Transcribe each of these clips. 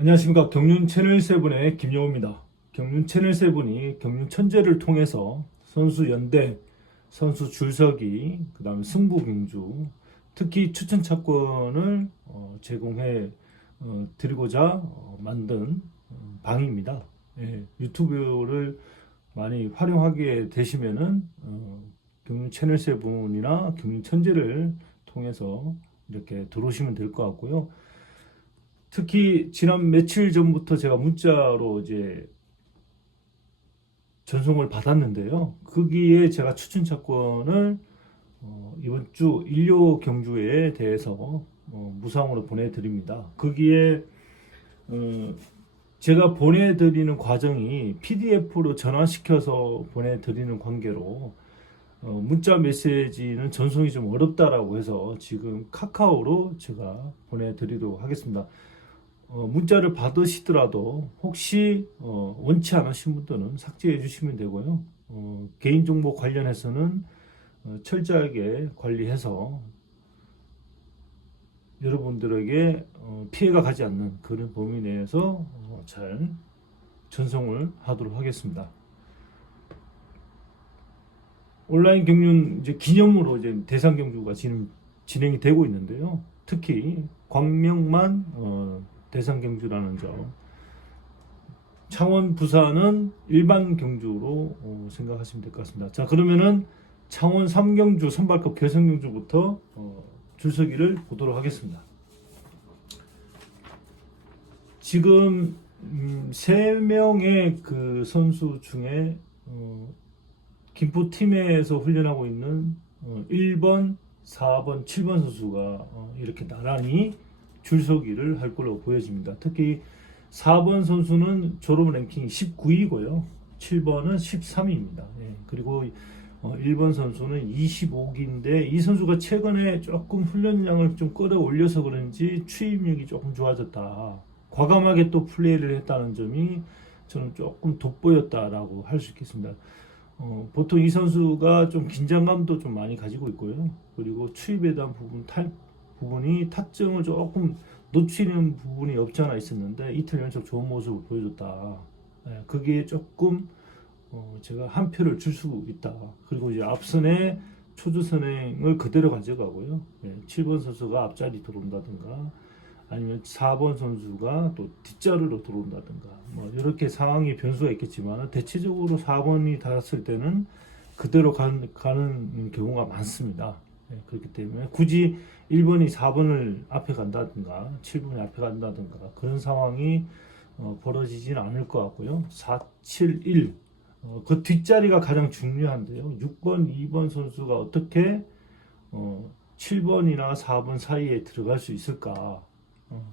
안녕하십니까. 경륜 채널 세븐의 김영호입니다. 경륜 채널 세븐이 경륜 천재를 통해서 선수 연대, 선수 줄서기, 그 다음에 승부 경주, 특히 추천 차권을 제공해 드리고자 만든 방입니다. 예, 유튜브를 많이 활용하게 되시면은 경륜 채널 세븐이나 경륜 천재를 통해서 이렇게 들어오시면 될 것 같고요. 특히 지난 며칠 전부터 제가 문자로 이제 전송을 받았는데요. 거기에 제가 추천 차권을 이번 주 일요 경주에 대해서 무상으로 보내드립니다. 거기에 제가 보내드리는 과정이 PDF로 전환시켜서 보내드리는 관계로 문자 메시지는 전송이 좀 어렵다라고 해서 지금 카카오로 제가 보내드리도록 하겠습니다. 문자를 받으시더라도 혹시 원치 않으신 분들은 삭제해 주시면 되고요. 개인정보 관련해서는 철저하게 관리해서 여러분들에게 피해가 가지 않는 그런 범위 내에서 잘 전송을 하도록 하겠습니다. 온라인 경륜 이제 기념으로 이제 대상 경주가 진행이 되고 있는데요. 특히 광명만 대상 경주라는 점. 창원, 부산은 일반 경주로 생각하시면 될 것 같습니다. 자, 그러면은 창원 3경주 선발급 결승 경주부터 줄서기를 보도록 하겠습니다. 지금 3명의 그 선수 중에 김포팀에서 훈련하고 있는 1번, 4번, 7번 선수가 이렇게 나란히 줄서기를 할 걸로 보여집니다. 특히 4번 선수는 졸업 랭킹이 19위고요. 7번은 13위입니다. 예, 그리고 1번 선수는 25기인데 이 선수가 최근에 조금 훈련량을 좀 끌어올려서 그런지 추임력이 조금 좋아졌다. 과감하게 또 플레이를 했다는 점이 저는 조금 돋보였다라고 할 수 있겠습니다. 보통 이 선수가 좀 긴장감도 좀 많이 가지고 있고요. 그리고 추입에 대한 부분이 타점을 조금 놓치는 부분이 없지 않아 있었는데 이틀 연속 좋은 모습을 보여줬다. 예, 그게 조금 제가 한 표를 줄 수 있다. 그리고 이제 앞선의 초주 선행을 그대로 가져가고요. 예, 7번 선수가 앞자리 들어온다든가 아니면 4번 선수가 또 뒷자리로 들어온다든가 뭐 이렇게 상황이 변수가 있겠지만 대체적으로 4번이 닿았을 때는 그대로 가는 경우가 많습니다. 예, 그렇기 때문에 굳이 1번이 4번을 앞에 간다든가 7번이 앞에 간다든가 그런 상황이 벌어지지는 않을 것 같고요. 4, 7, 1 그 뒷자리가 가장 중요한데요. 6번, 2번 선수가 어떻게 7번이나 4번 사이에 들어갈 수 있을까?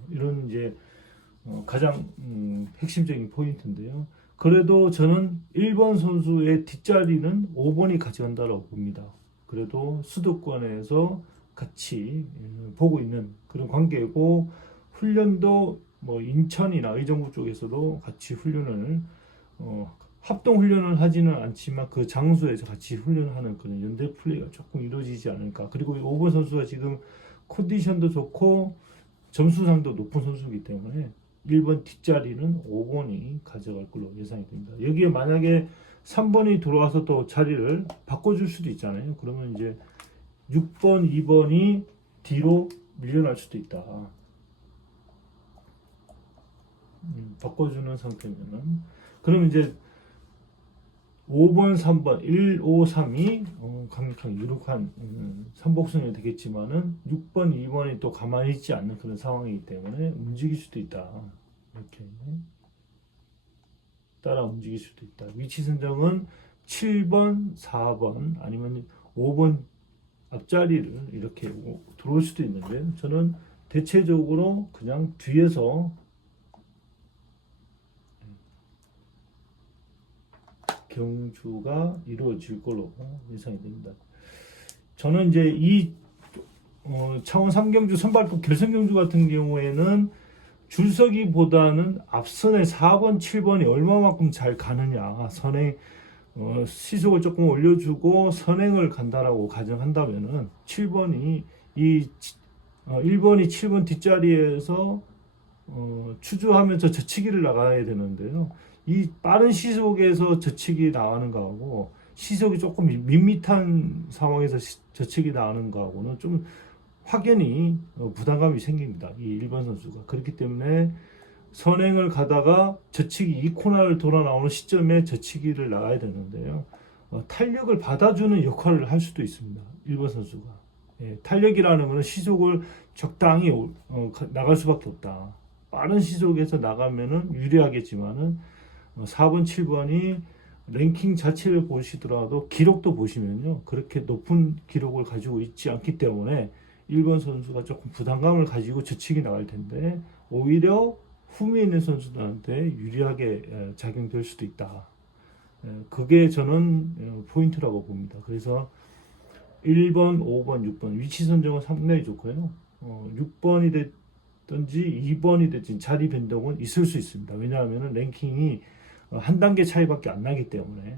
이런 이제 가장 핵심적인 포인트인데요. 그래도 저는 1번 선수의 뒷자리는 5번이 가져간다고 봅니다. 그래도 수도권에서 같이 보고 있는 그런 관계고 훈련도 뭐 인천이나 의정부 쪽에서도 같이 훈련을 합동 훈련을 하지는 않지만 그 장소에서 같이 훈련하는 그런 연대 플레이가 조금 이루어지지 않을까. 그리고 5번 선수가 지금 컨디션도 좋고 점수상도 높은 선수이기 때문에 1번 뒷자리는 5번이 가져갈 걸로 예상이 됩니다. 여기에 만약에 3번이 들어와서 또 자리를 바꿔줄 수도 있잖아요. 그러면 이제 6번, 2번이 뒤로 밀려날 수도 있다. 바꿔주는 상태면은 그러면 이제 5번, 3번, 1, 5, 3이 강력한 유력한 삼복선이 되겠지만은 6번, 2번이 또 가만히 있지 않는 그런 상황이기 때문에 움직일 수도 있다. 이렇게 따라 움직일 수도 있다. 위치 선정은 7번, 4번 아니면 5번 앞자리를 이렇게 들어올 수도 있는데 저는 대체적으로 그냥 뒤에서 경주가 이루어질 걸로 예상이 됩니다. 저는 이제 이 창원 3경주 선발급 결승 경주 같은 경우에는 줄서기보다는 앞선의 4번, 7번이 얼마만큼 잘 가느냐 선행 시속을 조금 올려주고 선행을 간다라고 가정한다면은 7번이 1번이 7번 뒷자리에서 추주하면서 젖히기를 나가야 되는데요. 이 빠른 시속에서 젖히기 나가는 거하고 시속이 조금 밋밋한 상황에서 젖히기 나가는 거하고는 좀 확연히 부담감이 생깁니다. 이 1번 선수가. 그렇기 때문에 선행을 가다가 젖히기 이 코너를 돌아 나오는 시점에 젖히기를 나가야 되는데요. 탄력을 받아주는 역할을 할 수도 있습니다. 1번 선수가. 예, 탄력이라는 것은 시속을 적당히 나갈 수밖에 없다. 빠른 시속에서 나가면은 유리하겠지만은 4번, 7번이 랭킹 자체를 보시더라도 기록도 보시면요. 그렇게 높은 기록을 가지고 있지 않기 때문에 1번 선수가 조금 부담감을 가지고 젖히기 나갈 텐데 오히려 후미에 있는 선수들한테 유리하게 작용될 수도 있다. 그게 저는 포인트라고 봅니다. 그래서 1번, 5번, 6번 위치 선정은 상당히 좋고요. 6번이 됐든지 2번이 됐든지 자리 변동은 있을 수 있습니다. 왜냐하면 랭킹이 한 단계 차이밖에 안 나기 때문에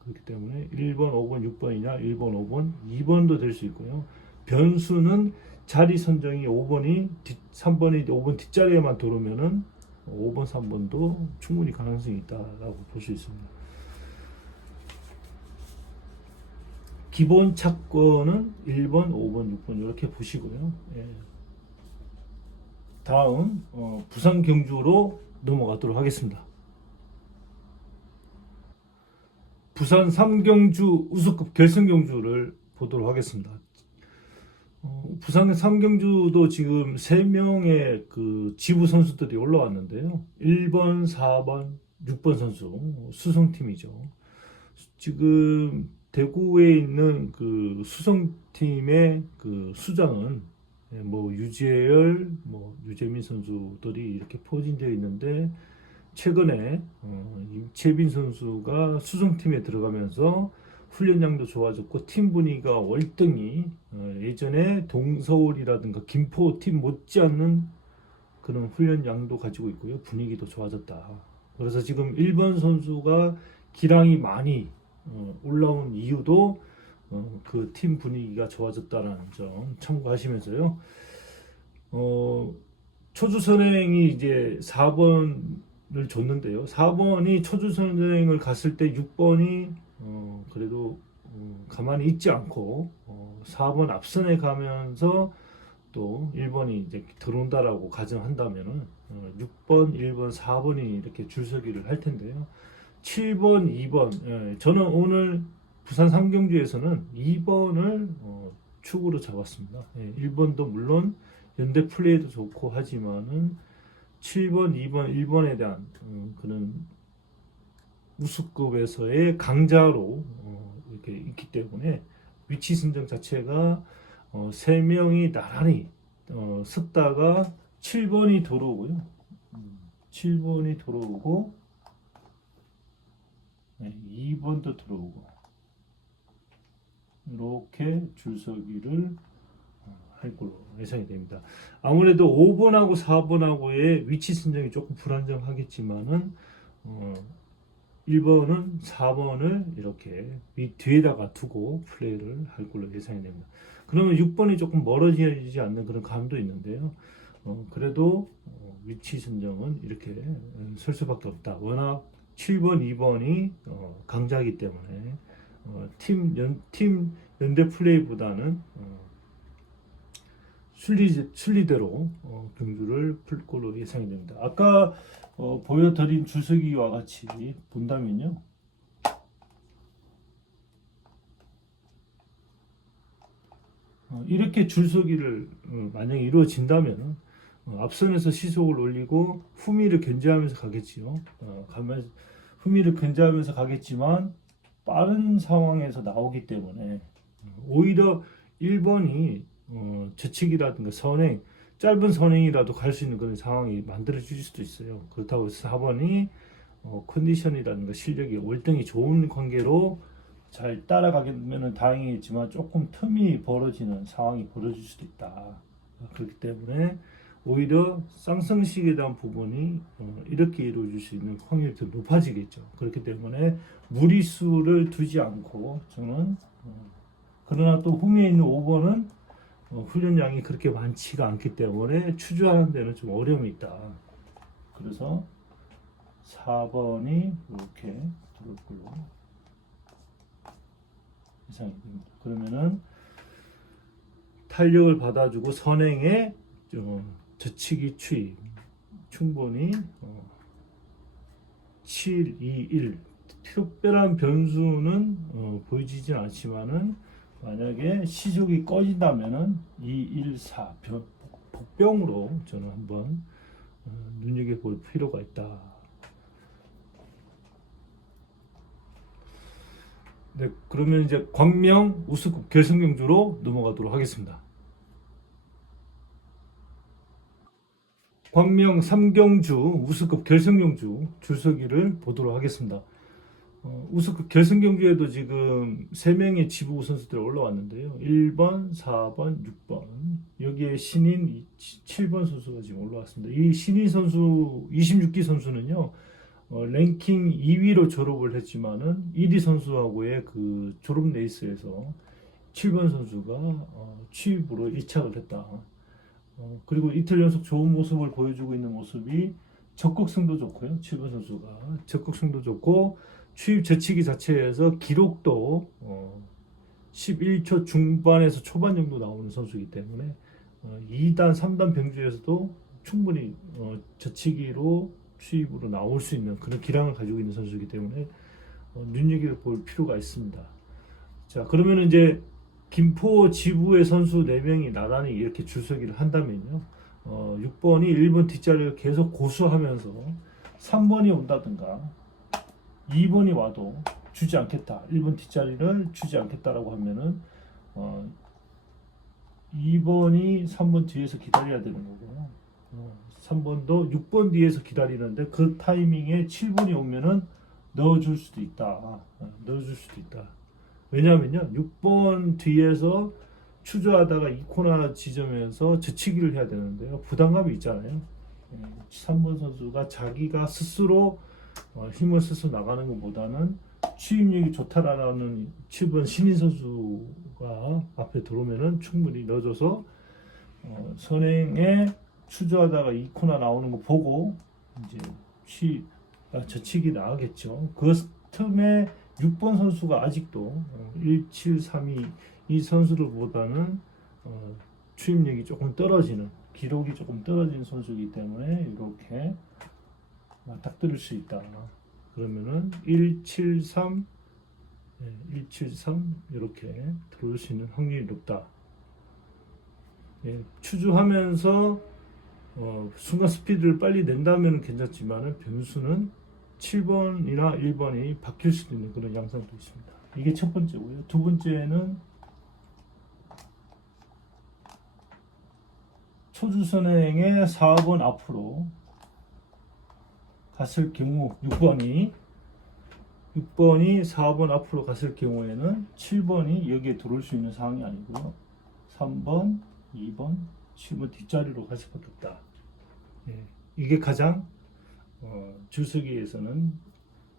그렇기 때문에 1번, 5번, 6번이냐 1번, 5번, 2번도 될 수 있고요. 변수는 자리 선정이 5번이 3번이 5번 뒷자리에만 들어오면은 5번, 3번도 충분히 가능성이 있다라고 볼 수 있습니다. 기본 차권은 1번, 5번, 6번 이렇게 보시고요. 예. 다음 부산 경주로 넘어가도록 하겠습니다. 부산 3경주 우수급 결승 경주를 보도록 하겠습니다. 부산 3경주도 지금 3명의 그 지부 선수들이 올라왔는데요. 1번, 4번, 6번 선수 수성팀이죠. 지금 대구에 있는 그 수성팀의 그 수장은 뭐 유재열, 뭐 유재민 선수들이 이렇게 포진되어 있는데 최근에 임채빈 선수가 수성팀에 들어가면서 훈련량도 좋아졌고 팀 분위기가 월등히 예전에 동서울이라든가 김포 팀 못지않는 그런 훈련량도 가지고 있고요. 분위기도 좋아졌다. 그래서 지금 1번 선수가 기량이 많이 올라온 이유도 그 팀 분위기가 좋아졌다는 점 참고하시면서요. 초주 선행이 이제 4번을 줬는데요. 4번이 초주 선행을 갔을 때 6번이 그래도 가만히 있지 않고 4번 앞선에 가면서 또 1번이 이제 들어온다라고 가정한다면은 6번, 1번, 4번이 이렇게 줄서기를 할 텐데요. 7번, 2번. 저는 오늘 부산 삼경주에서는 2번을 축으로 잡았습니다. 1번도 물론 연대 플레이도 좋고 하지만은 7번, 2번, 1번에 대한 그런 우수급에서의 강자로 이렇게 있기 때문에 위치 선정 자체가 3명이 나란히 섰다가 7번이 들어오고요. 7번이 들어오고 2번도 들어오고 이렇게 줄서기를 할 걸로 예상이 됩니다. 아무래도 5번하고 4번하고의 위치 선정이 조금 불안정하겠지만은 1번은 4번을 이렇게 뒤에다가 두고 플레이를 할 걸로 예상이 됩니다. 그러면 6번이 조금 멀어지지 않는 그런 감도 있는데요. 그래도 위치 선정은 이렇게 설 수밖에 없다. 워낙 7번, 2번이 강자이기 때문에 팀 연대 플레이보다는 순리대로 경주를 풀 걸로 예상이 됩니다. 아까 보여드린 줄서기와 같이 본다면요. 이렇게 줄서기를 만약에 이루어진다면 앞선에서 시속을 올리고 후미를 견제하면서 가겠지요. 후미를 견제하면서 가겠지만 빠른 상황에서 나오기 때문에 오히려 1번이 저측이라든가 선행, 짧은 선행이라도 갈 수 있는 그런 상황이 만들어질 수도 있어요. 그렇다고 해서 4번이 컨디션이라든가 실력이 월등히 좋은 관계로 잘 따라가면 다행이겠지만 조금 틈이 벌어지는 상황이 벌어질 수도 있다. 그렇기 때문에 오히려 쌍성식에 대한 부분이 이렇게 이루어질 수 있는 확률이 더 높아지겠죠. 그렇기 때문에 무리수를 두지 않고 저는 그러나 또 후미에 있는 5번은 훈련량이 그렇게 많지가 않기 때문에 추주하는 데는 좀 어려움이 있다. 그래서 4번이 이렇게 들어올 걸로 예상이 됩니다. 그러면은 탄력을 받아주고 선행에 저치기 추입 충분히 7, 2, 1 특별한 변수는 보이지진 않지만은 만약에 시속이 꺼진다면은 2, 1, 4 복병으로 저는 한번 눈여겨볼 필요가 있다. 네, 그러면 이제 광명 우수급 결승 경주로 넘어가도록 하겠습니다. 광명 3경주 우수급 결승 경주 줄서기를 보도록 하겠습니다. 우수급 결승 경주에도 지금 3명의 지부 선수들이 올라왔는데요. 1번, 4번, 6번. 여기에 신인 7번 선수가 지금 올라왔습니다. 이 신인 선수 26기 선수는요. 랭킹 2위로 졸업을 했지만은 1위 선수하고의 그 졸업 레이스에서 7번 선수가 취입으로 1착을 했다. 그리고 이틀 연속 좋은 모습을 보여주고 있는 모습이 적극성도 좋고요. 7번 선수가 적극성도 좋고 취입 제치기 자체에서 기록도 11초 중반에서 초반 정도 나오는 선수이기 때문에 2단, 3단 병주에서도 충분히 저치기로 취입으로 나올 수 있는 그런 기량을 가지고 있는 선수이기 때문에 눈여겨볼 필요가 있습니다. 자, 그러면 이제 김포 지부의 선수 4명이 나란히 이렇게 줄서기를 한다면요. 6번이 1번 뒷자리를 계속 고수하면서 3번이 온다든가 2번이 와도 주지 않겠다. 1번 뒷자리를 주지 않겠다라고 하면은 2번이 3번 뒤에서 기다려야 되는 거고요. 3번도 6번 뒤에서 기다리는데 그 타이밍에 7번이 오면은 넣어줄 수도 있다. 넣어줄 수도 있다. 왜냐하면요, 6번 뒤에서 추주하다가 이 코너 지점에서 저치기를 해야 되는데요, 부담감이 있잖아요. 3번 선수가 자기가 스스로 힘을 써서 나가는 것보다는 취입력이 좋다라는 7번 신인 선수가 앞에 들어오면은 충분히 넣어줘서 선행에 추주하다가 이 코너 나오는 거 보고 이제 저치기 나가겠죠. 그 틈에 6번 선수가 아직도 1732 이 선수들보다는 추임력이 조금 떨어지는 기록이 조금 떨어진 선수이기 때문에 이렇게 맞닥뜨릴 수 있다. 그러면은 173 173 이렇게 들어올 수 있는 확률이 높다. 추주하면서 순간 스피드를 빨리 낸다면 괜찮지만 변수는 7번이나 1번이 바뀔 수도 있는 그런 양상도 있습니다. 이게 첫 번째고요. 두 번째는 초주선행의 4번 앞으로 갔을 경우 6번이 4번 앞으로 갔을 경우에는 7번이 여기에 들어올 수 있는 상황이 아니고요. 3번, 2번, 7번 뒷자리로 갈 수밖에 없다. 이게 가장 줄서기에서는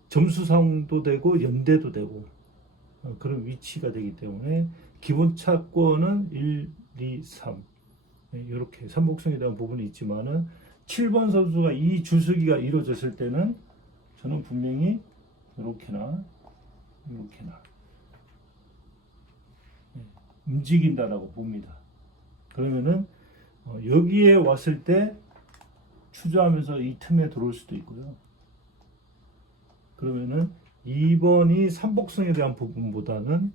점수상도 되고 연대도 되고 그런 위치가 되기 때문에 기본 차권은 1, 2, 3 이렇게 삼복성에 대한 부분이 있지만은 7번 선수가 이 줄서기가 이루어졌을 때는 저는 분명히 이렇게나 움직인다라고 봅니다. 그러면은 여기에 왔을 때 추주하면서 이 틈에 들어올 수도 있고요. 그러면은 2번이 삼복성에 대한 부분보다는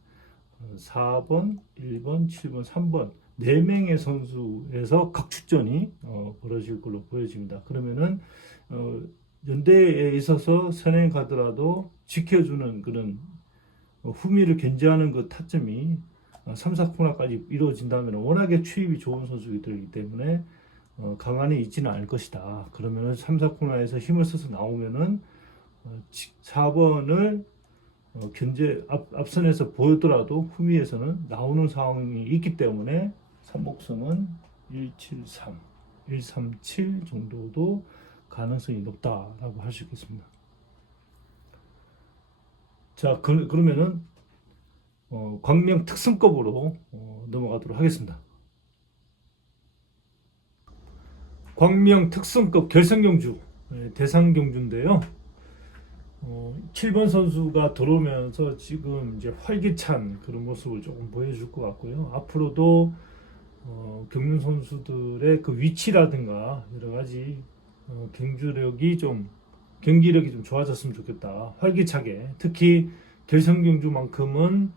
4번, 1번, 7번, 3번 4명의 선수에서 각축전이 벌어질 걸로 보여집니다. 그러면은 연대에 있어서 선행 가더라도 지켜주는 그런 후미를 견제하는 그 타점이 3, 4코너까지 이루어진다면 워낙에 추입이 좋은 선수들이기 때문에 가만히 있지는 않을 것이다. 그러면은 3, 4코너에서 힘을 써서 나오면은 4번을 앞선에서 보였더라도 후미에서는 나오는 상황이 있기 때문에 삼복성은 173, 137 정도도 가능성이 높다라고 할 수 있겠습니다. 자, 그러면은 광명 특성급으로 넘어가도록 하겠습니다. 광명 특성급 결승경주 대상 경주인데요. 7번 선수가 들어오면서 지금 이제 활기찬 그런 모습을 조금 보여줄 것 같고요. 앞으로도 경륜 선수들의 그 위치라든가 여러 가지 경기력이 좀 좋아졌으면 좋겠다. 활기차게 특히 결승 경주만큼은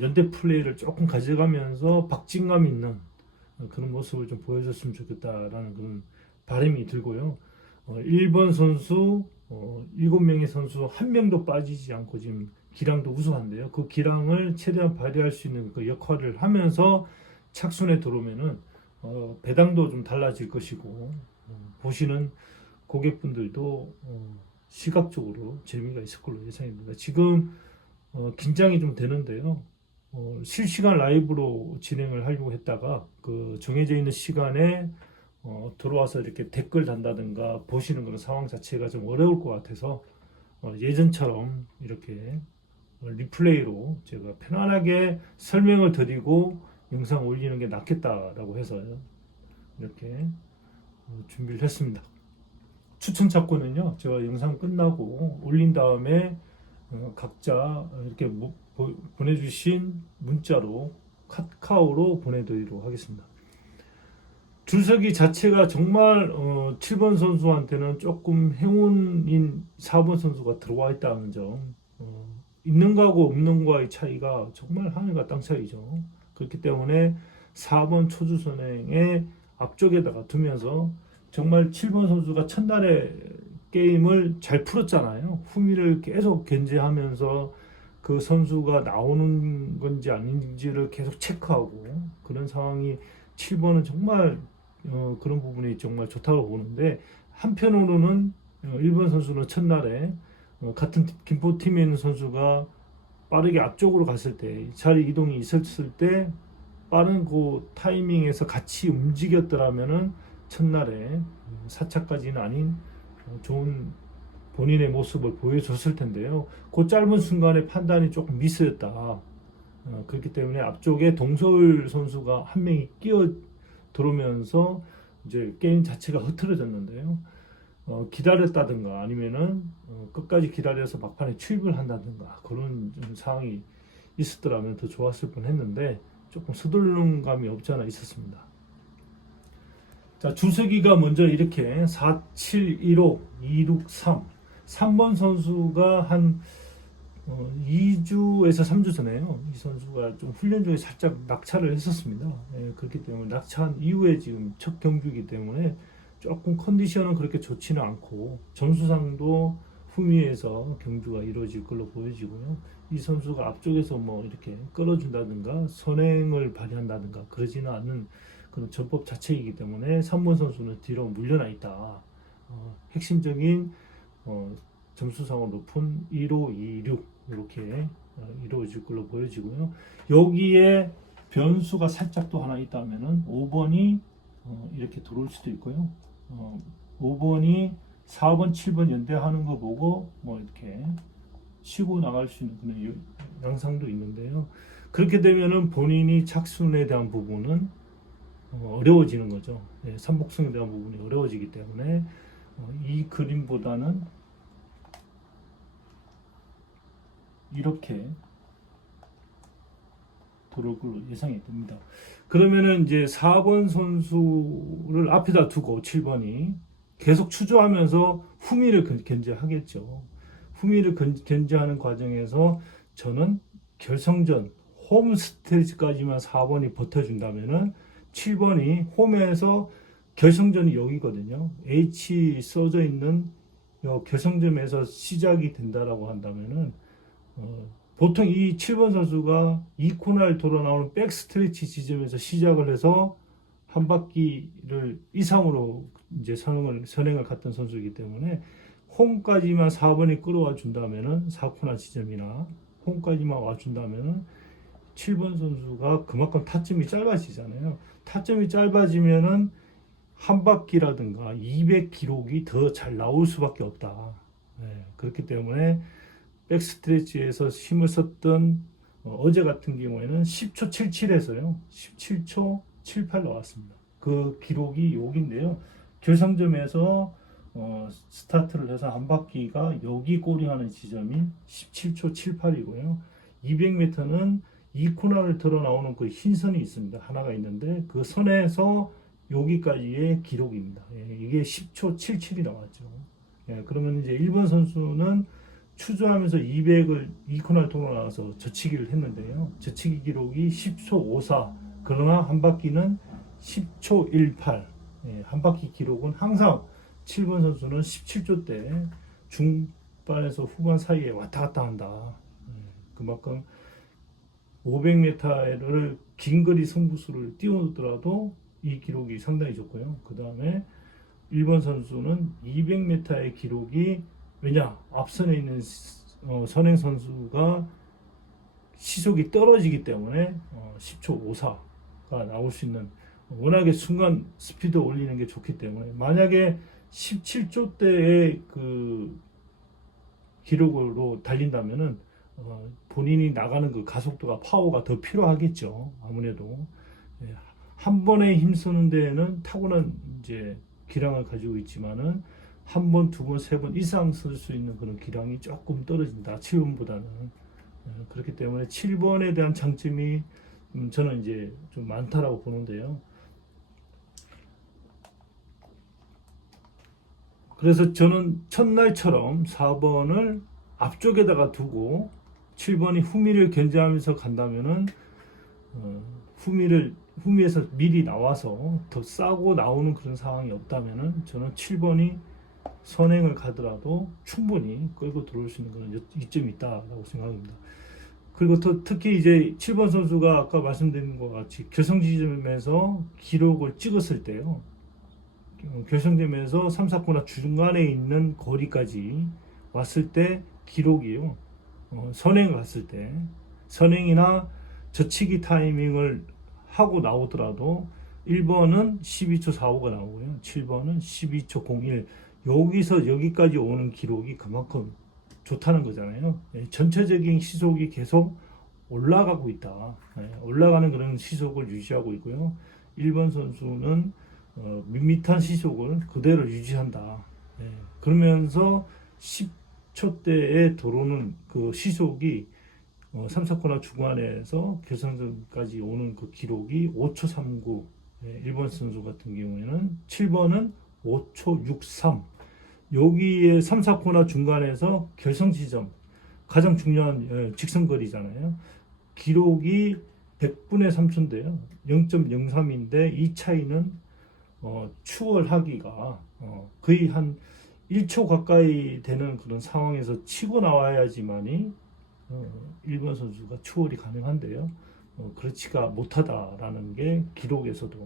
연대 플레이를 조금 가져가면서 박진감 있는 그런 모습을 좀 보여줬으면 좋겠다라는 그런 바람이 들고요. 1번 선수 7명의 선수 한 명도 빠지지 않고 지금 기량도 우수한데요. 그 기량을 최대한 발휘할 수 있는 그 역할을 하면서 착순에 들어오면은 배당도 좀 달라질 것이고 보시는 고객분들도 시각적으로 재미가 있을 걸로 예상이 됩니다. 지금 긴장이 좀 되는데요. 실시간 라이브로 진행을 하려고 했다가 그 정해져 있는 시간에 들어와서 이렇게 댓글 단다든가 보시는 그런 상황 자체가 좀 어려울 것 같아서 예전처럼 이렇게 리플레이로 제가 편안하게 설명을 드리고 영상 올리는 게 낫겠다라고 해서 이렇게 준비를 했습니다. 추천 찾고는요, 제가 영상 끝나고 올린 다음에 각자 이렇게 보내주신 문자로 카카오로 보내드리도록 하겠습니다. 줄서기 자체가 정말 7번 선수한테는 조금 행운인 4번 선수가 들어와 있다는 점, 있는 거하고 없는 거의 차이가 정말 하늘과 땅 차이죠. 그렇기 때문에 4번 초주선행의 앞쪽에다가 두면서 정말 7번 선수가 첫날에 게임을 잘 풀었잖아요. 후미를 계속 견제하면서 그 선수가 나오는 건지 아닌지를 계속 체크하고 그런 상황이 7번은 정말 그런 부분이 정말 좋다고 보는데, 한편으로는 1번 선수는 첫날에 같은 김포팀에 있는 선수가 빠르게 앞쪽으로 갔을 때 자리 이동이 있었을 때 빠른 그 타이밍에서 같이 움직였더라면은 첫날에 4차까지는 아닌 좋은 본인의 모습을 보여줬을 텐데요. 그 짧은 순간에 판단이 조금 미스였다. 그렇기 때문에 앞쪽에 동서울 선수가 한 명이 끼어 들어오면서 이제 게임 자체가 흐트러졌는데요. 기다렸다든가 아니면은 끝까지 기다려서 막판에 추입을 한다든가 그런 좀 상황이 있었더라면 더 좋았을 뻔했는데 조금 서둘른 감이 없지 않아 있었습니다. 자, 주석이가 먼저 이렇게 4, 7, 1, 5, 2, 6, 3 3번 선수가 한 2주에서 3주 전에요. 이 선수가 좀 훈련 중에 살짝 낙차를 했었습니다. 그렇기 때문에 낙차한 이후에 지금 첫 경기이기 때문에 조금 컨디션은 그렇게 좋지는 않고 점수상도 후미에서 경주가 이루어질 걸로 보여지고요. 이 선수가 앞쪽에서 뭐 이렇게 끌어준다든가 선행을 발휘한다든가 그러지는 않는 그런 전법 자체이기 때문에 3번 선수는 뒤로 물러나 있다. 핵심적인 점수상으로 높은 1호, 2, 6 이렇게 이루어질 걸로 보여지고요. 여기에 변수가 살짝 또 하나 있다면은 5번이 이렇게 들어올 수도 있고요. 5번이 4번, 7번 연대하는 거 보고 뭐 이렇게 치고 나갈 수 있는 그런 양상도 있는데요. 그렇게 되면은 본인이 착순에 대한 부분은 어려워지는 거죠. 삼복승에 대한 부분이 어려워지기 때문에 이 그림보다는 이렇게 들어올 걸로 예상이 됩니다. 그러면은 이제 4번 선수를 앞에다 두고 7번이 계속 추조하면서 후미를 견제하겠죠. 후미를 견제하는 과정에서 저는 결승전 홈 스테이지까지만 4번이 버텨준다면은 7번이 홈에서 결승전이 여기거든요. H 써져 있는 결승점에서 시작이 된다라고 한다면은 보통 이 7번 선수가 2코너를 돌아 나오는 백 스트레치 지점에서 시작을 해서 한 바퀴를 이상으로 이제 선행을 갔던 선수이기 때문에 홈까지만 4번이 끌어와 준다면은 4코너 지점이나 홈까지만 와 준다면은 7번 선수가 그만큼 타점이 짧아지잖아요. 타점이 짧아지면은 한 바퀴라든가 200 기록이 더 잘 나올 수밖에 없다. 그렇기 때문에 백스트레치에서 힘을 썼던 어제 같은 경우에는 10초 77에서요 17초 78 나왔습니다. 그 기록이 여기인데요. 결승점에서 스타트를 해서 한 바퀴가 여기 꼬링하는 지점이 17초 78이고요. 200m는 이 코너를 들어 나오는 그 흰 선이 있습니다. 하나가 있는데 그 선에서 여기까지의 기록입니다. 예, 이게 10초 77이 나왔죠. 예, 그러면 이제 1번 선수는 추주하면서 200을 이 코너를 통해 나와서 저치기를 했는데요. 저치기 기록이 10초 54. 그러나 한 바퀴는 10초 18. 예, 한 바퀴 기록은 항상 7번 선수는 17초 대 중반에서 후반 사이에 왔다 갔다 한다. 그만큼 500m를 긴 거리 승부수를 띄우더라도 이 기록이 상당히 좋고요. 그 다음에 1번 선수는 200m의 기록이 왜냐? 앞선에 있는 선행 선수가 시속이 떨어지기 때문에 10초 54가 나올 수 있는 워낙에 순간 스피드 올리는 게 좋기 때문에 만약에 17초대의 그 기록으로 달린다면은 본인이 나가는 그 가속도가 파워가 더 필요하겠죠. 아무래도 한 번에 힘쓰는 데에는 타고난 이제 기량을 가지고 있지만은 한 번, 두 번, 세 번 이상 쓸 수 있는 그런 기량이 조금 떨어진다. 7번보다는 그렇기 때문에 7번에 대한 장점이 저는 이제 좀 많다라고 보는데요. 그래서 저는 첫날처럼 4번을 앞쪽에다가 두고 7번이 후미를 견제하면서 간다면은 후미에서 미리 나와서 더 싸고 나오는 그런 상황이 없다면은 저는 7번이 선행을 가더라도 충분히 끌고 들어올 수 있는 그런 이점이 있다라고 생각합니다. 그리고 특히 이제 7번 선수가 아까 말씀드린 것 같이 결승지점에서 기록을 찍었을 때요. 결승점에서 3, 4코너 중간에 있는 거리까지 왔을 때 기록이요. 선행을 갔을 때 선행이나 저치기 타이밍을 하고 나오더라도 1번은 12초 45가 나오고요. 7번은 12초 01. 여기서 여기까지 오는 기록이 그만큼 좋다는 거잖아요. 전체적인 시속이 계속 올라가고 있다. 올라가는 그런 시속을 유지하고 있고요. 1번 선수는 밋밋한 시속을 그대로 유지한다. 그러면서 10초대에 들어오는 그 시속이 3, 4코너 중간에서 결승전까지 오는 그 기록이 5초 39. 1번 선수 같은 경우에는 7번은 5초 63. 여기에 3, 4코너 중간에서 결승 지점 가장 중요한 직선거리잖아요. 기록이 100분의 3초인데요. 0.03인데 이 차이는 추월하기가 거의 한 1초 가까이 되는 그런 상황에서 치고 나와야지만이 1번 선수가 추월이 가능한데요. 그렇지가 못하다라는 게 기록에서도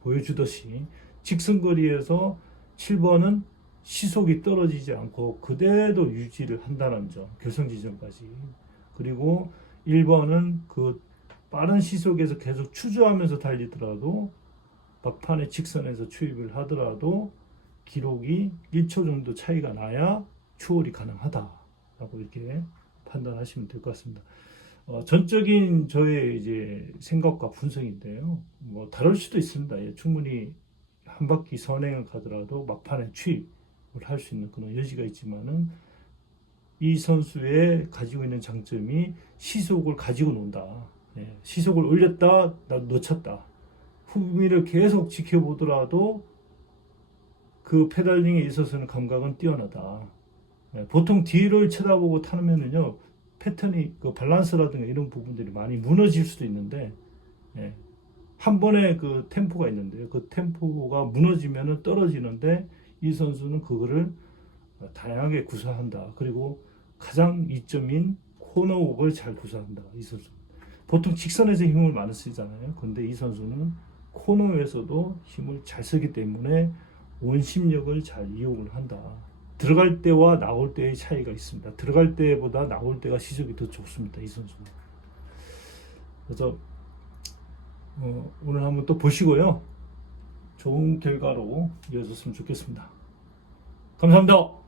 보여주듯이 직선거리에서 7번은 시속이 떨어지지 않고 그대로 유지를 한다는 점, 결승 지점까지. 그리고 1번은 그 빠른 시속에서 계속 추주하면서 달리더라도 막판에 직선에서 추입을 하더라도 기록이 1초 정도 차이가 나야 추월이 가능하다라고 이렇게 판단하시면 될 것 같습니다. 전적인 저의 이제 생각과 분석인데요. 뭐 다를 수도 있습니다. 충분히 한 바퀴 선행을 가더라도 막판에 추입을 할 수 있는 그런 여지가 있지만은 이 선수의 가지고 있는 장점이 시속을 가지고 논다. 시속을 올렸다, 놓쳤다. 후미를 계속 지켜보더라도 그 페달링에 있어서는 감각은 뛰어나다. 보통 뒤를 쳐다보고 타면은요 패턴이 그 밸런스라든가 이런 부분들이 많이 무너질 수도 있는데 한 번에 그 템포가 있는데요. 그 템포가 무너지면은 떨어지는데 이 선수는 그거를 다양하게 구사한다. 그리고 가장 이점인 코너웍을 잘 구사한다. 이 선수. 보통 직선에서 힘을 많이 쓰잖아요. 근데 이 선수는 코너에서도 힘을 잘 쓰기 때문에 원심력을 잘 이용을 한다. 들어갈 때와 나올 때의 차이가 있습니다. 들어갈 때보다 나올 때가 시속이 더 좋습니다. 이 선수는. 그래서 오늘 한번 또 보시고요. 좋은 결과로 이어졌으면 좋겠습니다. 감사합니다.